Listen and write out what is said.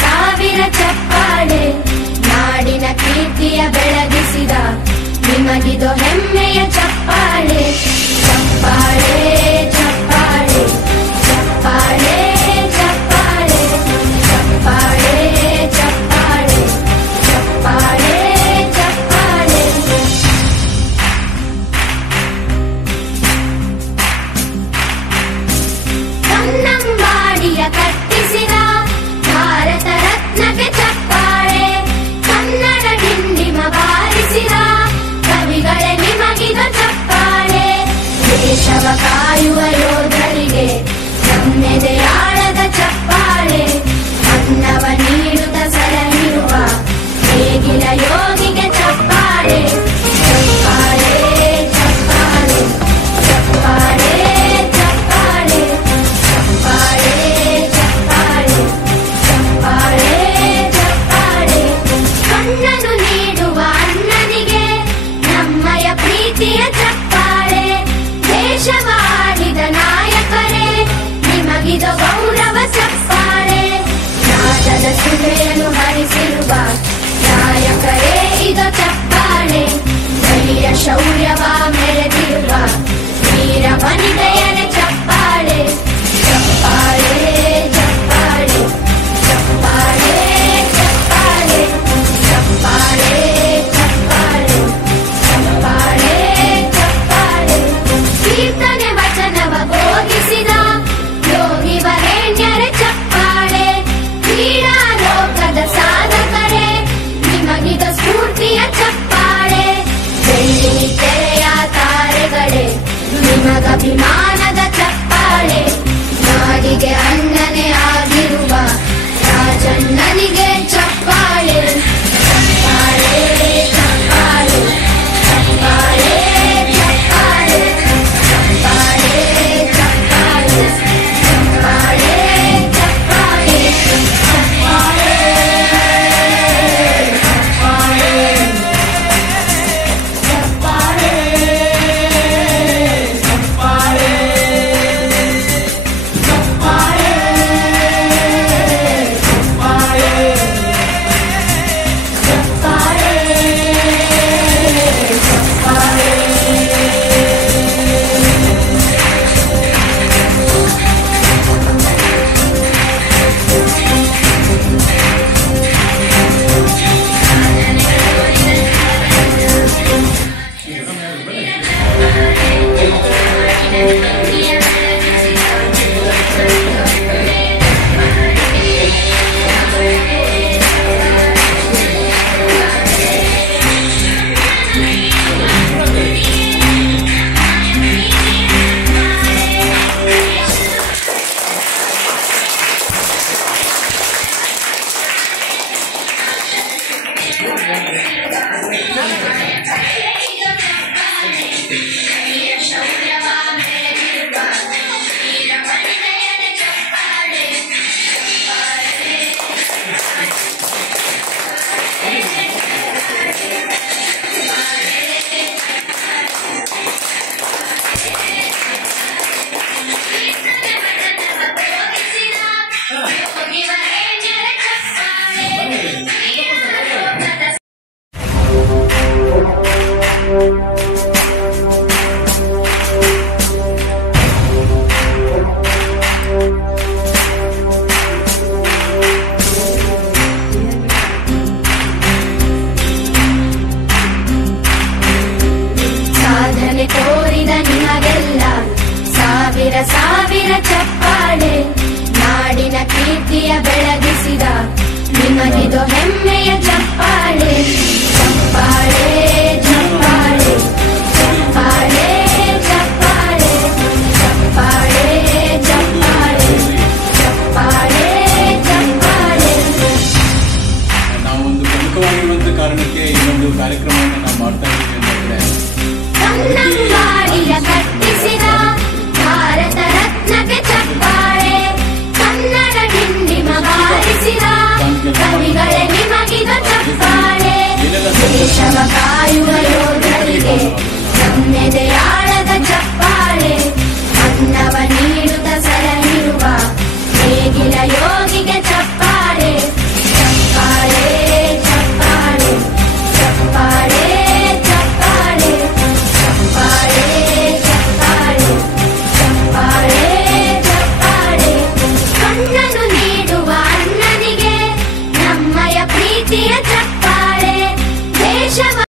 ಸಾವಿರ ಚಪ್ಪಾಳೆ ನಾಡಿನ ಕೀರ್ತಿಯ ಬೆಳಗಿಸಿದ ನಿಮಗಿದು ಹೆಮ್ಮೆಯ ಚಪ್ಪಾಳೆ ಚಪ್ಪಾಳೆ ಚಪ್ಪಾಳೆ ಚಪ್ಪಾಳೆ ಚಪ್ಪಾಳೆ ಚಪ್ಪಾಳೆ ಚಪ್ಪಾಳೆ ಚಪ್ಪಾಳೆ ಚಪ್ಪಾಳೆ ಕನ್ನಂಬಾಡಿಯ ಕಟ್ಟಿಸಿದ ಭಾರತ ರತ್ನಕ್ಕೆ ಚಪ್ಪಾಳೆ ಕನ್ನಡ ಡಿಂಡಿಮ ಬಾರಿಸಿದ ಕವಿಗಳೇ ನಿಮಗಿದು ಚಪ್ಪಾಳೆ ದೇಶವ ಕಾಯುವ ಯೋಧರಿಗೆ ನಮ್ಮೆದೆಯಾಳದ ಚಪ್ಪಾಳೆ ಅನ್ನವ ನೀಡುತ್ತ ಸಲಹಿರುವ ನೇಗಿಲ ಯೋಗಿಗೆ ಚಪ್ಪಾಳೆ ಚಪ್ಪಾಳೆ ಚಪ್ಪಾಳೆ ಚಪ್ಪಾಳೆ ಚಪ್ಪಾಳೆ ಚಪ್ಪಾಳೆ ಚಪ್ಪಾಳೆ ಚಪ್ಪಾಳೆ ಚಪ್ಪಾಳೆ ಕಣ್ಣನು ನೀಡುವ ಅಣ್ಣನಿಗೆ ನಮ್ಮಯ ಪ್ರೀತಿಯ ಚಪ್ಪಾಳೆ ದೇಶವಾಡಿದ ನಾಯಕರೇ ನಿಮಗಿದು ಗೌರವ ಚಪ್ಪಾಳೆ ನಾದದ ಸುಧೆಯನ್ನು ಹರಿಸಿರುವ ನಾಯಕರೇ ಇದು ಚಪ್ಪಾಳೆ ಧೈರ್ಯ ಶೌರ್ಯವ ಮೆರೆದಿರುವ ವೀರ ವನಿತೆಯರೇ ಚಪ್ಪಾಳೆ ಚಪ್ಪಾಳೆ ಚಪ್ಪಾಳೆ ಚಪ್ಪಾಳೆ ಚಪ್ಪಾಳೆ ಚಪ್ಪಾಳೆ ಚಪ್ಪಾಳೆ ಚಪ್ಪಾಳೆ ಚಪ್ಪಾಳೆ ಕೀರ್ತನೆ ವಚನವ ಬೋಧಿಸಿದ ಯೋಗಿ ವರೇಣ್ಯರೇ ಚಪ್ಪಾಳೆ ಕ್ರೀಡಾ ಲೋಕದ ಸಾಧಕರೇ ನಿಮಗಿದ ಸ್ಫೂರ್ತಿಯ ಚಪ್ಪಾಳೆ ಬೆಳ್ಳಿ ತೆರೆಯ ತಾರೆಗಳೇ ನಿಮಗಭಿಮಾನದ ಚಪ್ಪಾಳೆ ನಾಡಿಗೆ ಅಣ್ಣನೇ ಆಗಿರುವ ರಾಜಣ್ಣನಿಗೆ ಚಪ್ಪಾಳೆ ಚಪ್ಪಾಳೆ ಚಪ್ಪಾಳೆ ಚಪ್ಪಾಳೆ ಚಪ್ಪಾಳೆ ಚಪ್ಪಾಳೆ ಚಪ್ಪಾಳೆ ಚಪ್ಪಾಳೆ ಚಪ್ಪಾಳೆ ಸಾಧನೆ ತೋರಿದ ನಿಮಗೆಲ್ಲ ಸಾವಿರ ಸಾವಿರ ಚಪ್ಪಾಳೆ ನಾಡಿನ ಕೀರ್ತಿಯ ಬೆಳಗಿಸಿದ ನಿಮಗಿದು ಹೆಮ್ಮೆಯ ಚಪ್ಪಾಳೆ ಚಪ್ಪಾಳೆ ಚಪ್ಪಾಳೆ ಚಪ್ಪಾಳೆ ಚಪ್ಪಾಳೆ ಚಪ್ಪಾಳೆ ಚಪ್ಪಾಳೆ ಚಪ್ಪಾಳೆ ಚಪ್ಪಾಳೆ ನಾವೊಂದು ಪ್ರಮುಖವಾಗಿರುವಂತಹ ಕಾರಣಕ್ಕೆ ಈ ಒಂದು ಕಾರ್ಯಕ್ರಮವನ್ನು ನಾವು ಮಾಡ್ತಾ ಇದ್ದೀವಿ ಅಂತಂದ್ರೆ ಕನ್ನಂಬಾಡಿಯ ಕಟ್ಟಿಸಿದ ಭಾರತ ರತ್ನಕ್ಕೆ ಚಪ್ಪಾಳೆ ಕನ್ನಡ ಡಿಂಡಿಮ ಬಾರಿಸಿದ ಕವಿಗಳೇ ನಿಮಗಿದು ಚಪ್ಪಾಳೆ ದೇಶವ ಕಾಯುವ ಯೋಧರಿಗೆ ನಮ್ಮೆದೆಯಾಳದ ಚಪ್ಪಾಳೆ ಅನ್ನವ ನೀಡುತ್ತ ಸಲಹಿರುವ ನೇಗಿಲ ಯೋಧ